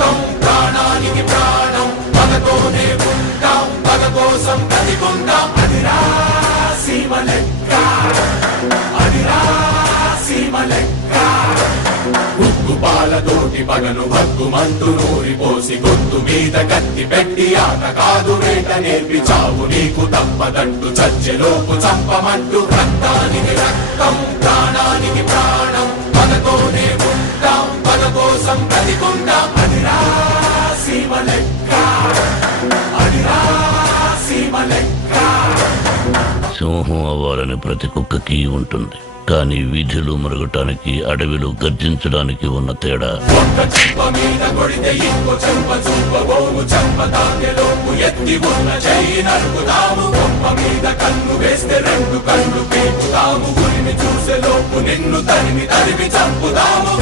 రక్తం ప్రాణానికి ప్రాణం పగతోనే ఉంటాం పగ కోసం బ్రతికుంటాం అదిరా సీమ లెక్క అదిరా సీమ లెక్క ఉగ్గుపాలతోటి పగను భగ్గుమంటూ నూరిపోసి గొంతు మీద కత్తి పెట్టి ఆట కాదు వేట నేర్పి చావు నీకు తప్పదంటూ చచ్చెలోపు చంపమంటూ రక్తానికి రక్తం ప్రాణానికి ప్రాణం పగతోనే ఉంటాం పగ కోసం బ్రతికుంటాం అదిరా సీమ లెక్క అదిరా సీమ లెక్క. సింహం అవ్వాలని ప్రతి కుక్కకి ఉంటుంది, కానీ వీధిలో మరగటానికి అడవిలో గర్జించడానికి ఉన్న తేడా. ఒక్క చెంప మీద కొడితే ఇంకో చెంప చూపబోము చెంప తాకెలోపు ఎత్తి ఉన్న చెయ్యి నరుకుతాము కొంప మీద కన్ను వేస్తే రెండు కళ్ళు పీకుతాము గురిని చూసే లోపు నిన్ను తరిమి తరిమి చంపుతాము.